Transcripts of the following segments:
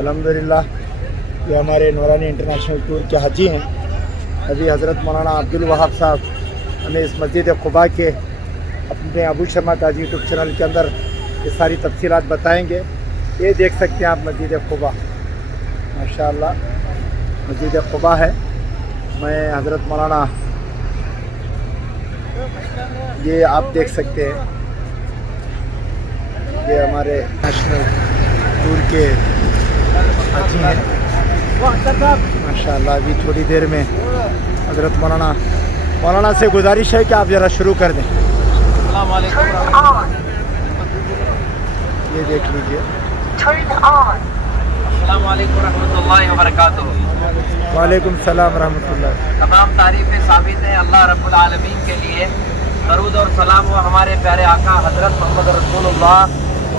अल्हम्दुलिल्लाह ये हमारे नूरानी इंटरनेशनल टूर के हाजी हैं। अभी हज़रत मौलाना अब्दुल वहाब साहब हमें इस मस्जिद क़ुबा के अपने अबू शमा ताज यूट्यूब चैनल के अंदर ये सारी तफसीलात बताएंगे। ये देख सकते हैं आप मस्जिद क़ुबा, माशाअल्लाह मस्जिद क़ुबा है। मैं हज़रत मौलाना ये आप देख सकते हैं, ये हमारे नेशनल टूर के हाजी हैं माशाअल्लाह। अभी थोड़ी देर में हज़रत मौलाना से गुजारिश है कि आप ज़रा शुरू कर दें। ये देख लीजिए। अस्सलाम वालेकुम रहमतुल्लाहि व बरकातुहू। वालेकुम सलाम रहमतुल्लाह। तमाम तारीफ़ें साबित हैं अल्लाह रब्बुल आलमीन के लिए। दरूद और सलाम हो हमारे प्यारे आका हज़रत मोहम्मद रसूलुल्लाह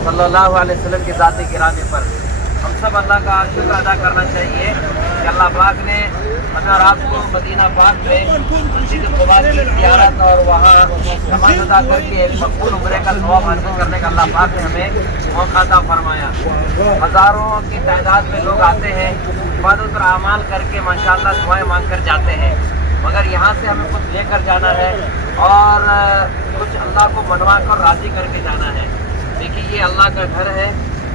सल्लल्लाहु अलैहि वसल्लम की ज़ात गिरामी पर। हम सब अल्लाह का शुक्र अदा करना चाहिए कि अल्लाह पाक ने हमें रात को मदीना पाक में मस्जिद क़ुबा की ज़ियारत और वहाँ नमाज़ अदा करके मकबूल उम्रे का सवाब हासिल करने का अल्लाह पाक ने हमें मौका अता फरमाया। हज़ारों की तादाद में लोग आते हैं, इबादत और अमाल करके माशाअल्लाह दुआएं मांग कर जाते हैं, मगर यहाँ से हमें कुछ लेकर जाना है और कुछ अल्लाह को मनवा कर राज़ी करके जाना है। देखिए ये अल्लाह का घर है।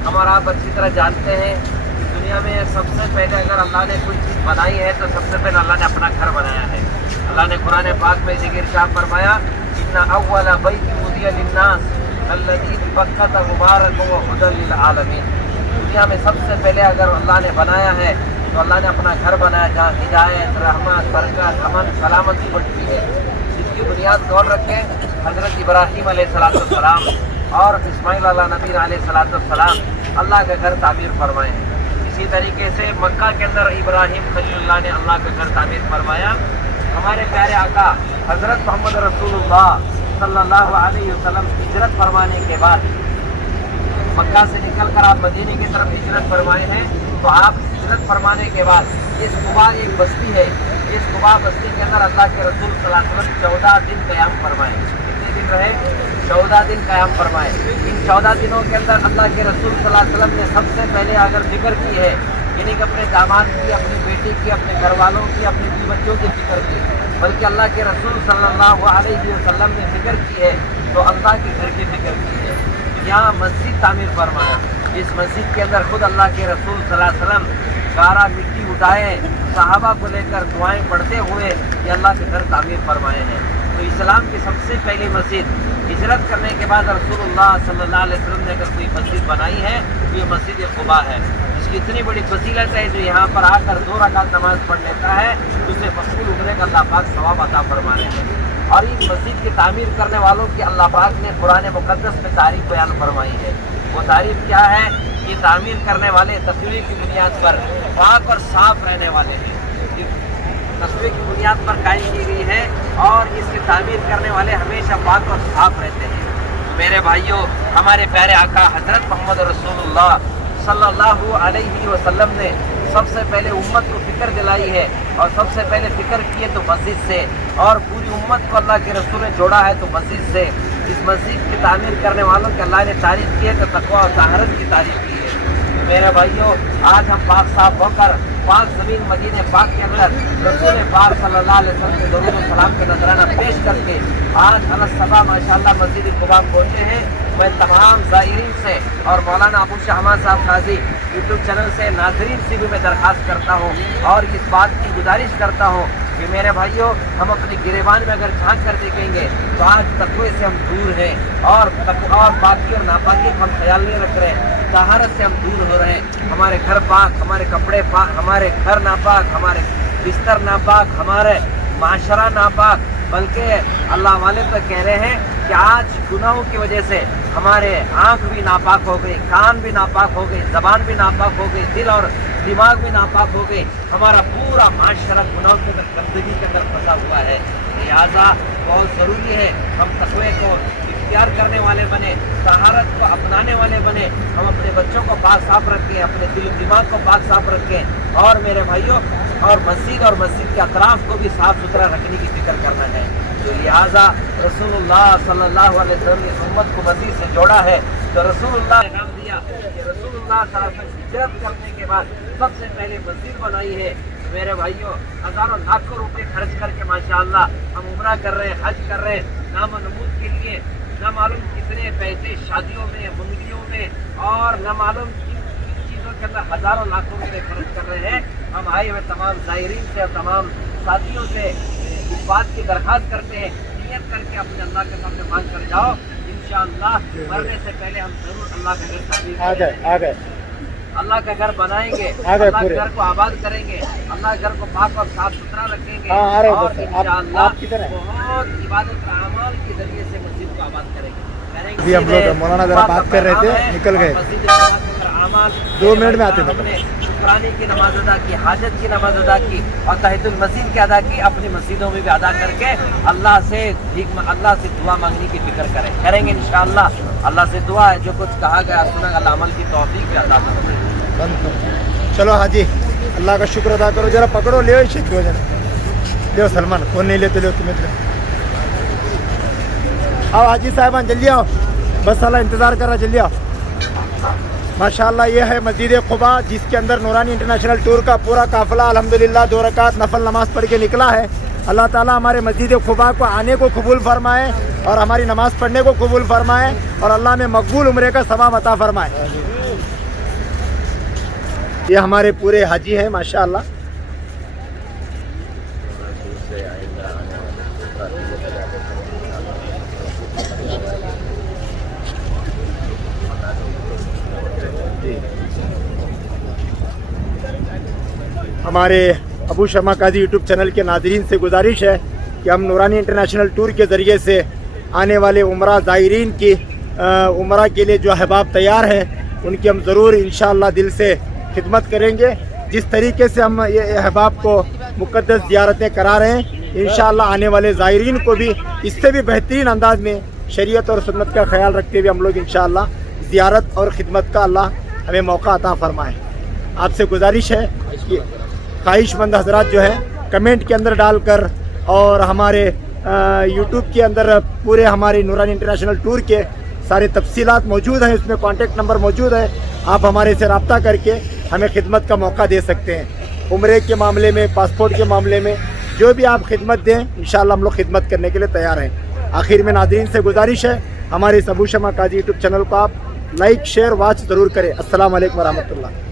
हमारा आप अच्छी तरह जानते हैं कि दुनिया में सबसे पहले अगर अल्लाह ने कोई चीज़ बनाई है तो सबसे पहले अल्लाह ने अपना घर बनाया है। अल्लाह ने कुरान पाक में ज़िक्र शाह फरमाया, इन्ना अव्वला बैति वुदिअ लिन्नास अल्लज़ी बक्कता मुबारकन व हुदन लिल आलमीन। दुनिया में सबसे पहले अगर अल्लाह ने बनाया है तो अल्लाह ने अपना घर बनाया जहाँ हिदायत, रहमत, बरकत, अमन, सलामती बढ़ती है। इसकी बुनियाद कौन रखे? हज़रत इब्राहीम अलैहिस्सलाम और इस्माइल अला नबी अलैहिस्सलाम अल्लाह का घर तामीर फरमाए हैं। इसी तरीके से मक्का के अंदर इब्राहीम खलीलुल्लाह ने अल्लाह का घर तामीर फरमाया। हमारे प्यारे आका हज़रत मोहम्मद रसूलुल्लाह सल्लल्लाहु अलैहि वसल्लम हिजरत फरमाने के बाद मक्का से निकलकर आप मदीने की तरफ हिजरत फरमाए हैं। तो आप हिजरत फरमाने के बाद इस क़ुबा एक बस्ती है, इस क़ुबा बस्ती के अंदर अल्लाह के रसूल सल्लल्लाहु अलैहि वसल्लम 14 दिन क़याम फरमाए। कितने दिन रहे? 14 दिन क़याम फरमाए। इन 14 दिनों के अंदर अल्लाह के रसूल सल्लल्लाहु अलैहि वसल्लम ने सबसे पहले अगर फिक्र की है, यानी कि अपने दामाद की, अपनी बेटी की, अपने घर वालों की, अपने बीवी बच्चों की फिक्र की, बल्कि अल्लाह के रसूल सल्लल्लाहु अलैहि वसल्लम ने फिक्र की है तो अल्लाह के घर की फिक्र की है। यहाँ मस्जिद तामीर फरमाया। इस मस्जिद के अंदर खुद अल्लाह के रसूल सल्लल्लाहु अलैहि वसल्म गारा मिट्टी उठाए, सहाबा को लेकर दुआएं पढ़ते हुए ये अल्लाह के घर तामीर फरमाए हैं। तो इस्लाम की सबसे पहली मस्जिद हिजरत करने के बाद रसूलुल्लाह सल्लल्लाहु अलैहि वसल्लम ने अगर कोई मस्जिद बनाई है तो ये मस्जिद क़ुबा है। इसकी इतनी बड़ी फजीलत है, जो यहाँ पर आकर 2 रकात नमाज पढ़ लेता है उसे मकबूल उम्रे का अल्लाह पाक सवाब अता फरमा रहे हैं। और इस मस्जिद की तामीर करने वालों की अल्लाह पाक ने कुरान मुक़द्दस में तारीफ़ बयान फरमाई है। वो तारीफ़ क्या है? ये तामीर करने वाले तस्वीर की बुनियाद पर पाक और साफ रहने वाले हैं। तस्वीर की बुनियाद पर कायम की गई है और इसकी तामीर करने वाले हमेशा पाक और साफ रहते हैं। मेरे भाइयों, हमारे प्यारे आका हज़रत मोहम्मद रसूलुल्लाह सल्लल्लाहु अलैहि वसल्लम ने सबसे पहले उम्मत को फिक्र दिलाई है और सबसे पहले फिक्र की है तो मस्जिद से, और पूरी उम्मत को अल्लाह के रसूल ने जोड़ा है तो मस्जिद से। इस मस्जिद की तामीर करने वालों की अल्लाह ने तारीफ़ की है तो तक़वा और तहरत की तारीफ़ की है। मेरे भाइयों, आज हम पाक साफ होकर पाक ज़मीन मदीने पाक के अंदर रसूल पाक सल्लल्लाहु अलैहि वसल्लम के दरूद और सलाम का नजराना पेश करके आज अलसबा माशाअल्लाह मस्जिद क़ुबा पहुँचे हैं। मैं तमाम ज़ायरीन से और मौलाना अबू शहमा साहब काजी यूट्यूब चैनल से नाज़रीन से भी मैं दरख्वास्त करता हूँ और इस बात की गुजारिश करता हूँ कि मेरे भाइयों, हम अपने गिरेबान में अगर झांक कर देखेंगे तो आज तक़वे से हम दूर हैं और पाकी और नापाकी का हम ख्याल नहीं रख रहे हैं, तहारत से हम दूर हो रहे हैं। हमारे घर पाक, हमारे कपड़े पाक, हमारे घर नापाक, हमारे बिस्तर नापाक, हमारे माशरा नापाक, बल्कि अल्लाह वाले तो कह रहे हैं कि आज गुनाहों की वजह से हमारे आँख भी नापाक हो गई, कान भी नापाक हो गई, ज़बान भी नापाक हो गई, दिल और दिमाग भी नापाक हो गई। हमारा पूरा माशरा गुनाहों के अंदर, गंदगी के अंदर फंसा हुआ है। लिहाजा बहुत ज़रूरी है हम तक़वे को इख्तियार करने वाले बने, तहारत को अपनाने वाले बने। हम अपने बच्चों को पाक साफ रखें, अपने दिल दिमाग को पाक साफ रखें और मेरे भाइयों, और मस्जिद के अतराफ़ को भी साफ़ सुथरा रखने की फिक्र करना है। तो लिहाजा रसूलुल्लाह सल्लल्लाहु अलैहि वसल्लम ने उम्मत को मस्जिद से जोड़ा है। तो रसूलुल्लाह ने नाम दिया कि रसूलुल्लाह रसूलुल्लाह सल्लल्लाहु अलैहि वसल्लम हिजरत करने के बाद सबसे पहले मस्जिद बनाई है। तो मेरे भाइयों, हज़ारों लाखों रुपए खर्च करके माशाअल्लाह हम उम्रा कर रहे हैं, हज कर रहे हैं, नाम और नमूद के लिए। न मालूम कितने पैसे शादियों में, मंगलियों में और न मालूम किन चीज़ों के अंदर हज़ारों लाखों रुपए खर्च कर रहे हैं। हम आए हुए तमाम ज़ायरीन से और तमाम साथियों से इस बात की दरख्वास्त करते हैं, नियत करके अपने अल्लाह के सामने मांग कर जाओ। इंशाअल्लाह मरने से पहले हम जरूर अल्लाह का घर तामीर करेंगे, अल्लाह का घर बनाएंगे, अल्लाह के घर को आबाद करेंगे, अल्लाह के घर को पाक और साफ सुथरा रखेंगे और इंशाअल्लाह बहुत इबादत और अमाल के जरिए से मस्जिद को आबाद करेंगे। अभी हम लोग मौलाना जरा बात कर रहे थे, निकल गए। 2 मिनट में आते थे। शुक्राने की नमाज अदा की, हाजत की नमाज अदा की और तहियतुल मस्जिद की अदा की। अपनी मस्जिदों में भी अदा करके अल्लाह से दुआ मांगने की फिक्र करेंगे इंशाअल्लाह। अल्लाह से दुआ है, जो कुछ कहा गया सुना, अल्लाह अमल की तौफीक भी अता फरमाए। चलो हाजी, अल्लाह का शुक्र अदा करो। जरा पकड़ो, ले शेख हो जाना, ले सलमान, कौन नहीं लेते, ले तुम्हें। आओ हाजी साहबान, जल्दी आओ, बस अल्लाह इंतज़ार कर रहा, जल्दी आओ। माशाअल्लाह ये है मस्जिद क़ुबा, जिसके अंदर नूरानी इंटरनेशनल टूर का पूरा काफ़िला अल्हम्दुलिल्लाह 2 रकात नफल नमाज़ पढ़ के निकला है। अल्लाह ताला हमारे मस्जिद क़ुबा को आने को कबूल फरमाए और हमारी नमाज़ पढ़ने को कबूल फरमाए और अल्लाह में मकबूल उम्रे का सवाब अता फरमाए। ये हमारे पूरे हाजी हैं माशाअल्लाह। हमारे अबू शर्मा काजी यूट्यूब चैनल के नाज़रीन से गुजारिश है कि हम नूरानी इंटरनेशनल टूर के ज़रिए से आने वाले उम्रा ज़ायरीन की उम्रा के लिए जो अहबाब तैयार हैं, उनकी हम ज़रूर इंशाअल्लाह दिल से खिदमत करेंगे। जिस तरीके से हम ये अहबाब को मुक़द्दस ज़ियारतें करा रहे हैं, इंशाअल्लाह आने वाले ज़ायरीन को भी इससे भी बेहतरीन अंदाज में शरीयत और सुन्नत का ख्याल रखते हुए हम लोग इंशाअल्लाह ज़ियारत और ख़िदमत का अल्लाह हमें मौका अता फ़रमाए। आपसे गुजारिश है कि ख्वाहिशमंद हज़रात जो है कमेंट के अंदर डालकर और हमारे यूट्यूब के अंदर पूरे हमारी नूरानी इंटरनेशनल टूर के सारे तफसीलात मौजूद हैं, उसमें कॉन्टेक्ट नंबर मौजूद है। आप हमारे से रब्ता करके हमें खिदमत का मौका दे सकते हैं। उम्रे के मामले में, पासपोर्ट के मामले में, जो भी आप खिदमत दें इंशाअल्लाह हम लोग खिदमत करने के लिए तैयार हैं। आखिर में नाज़रीन से गुजारिश है, हमारे अबू शर्मा काजी यूट्यूब चैनल को आप लाइक शेयर वाच ज़रूर करें। अस्सलाम वालेकुम व रहमतुल्लाह।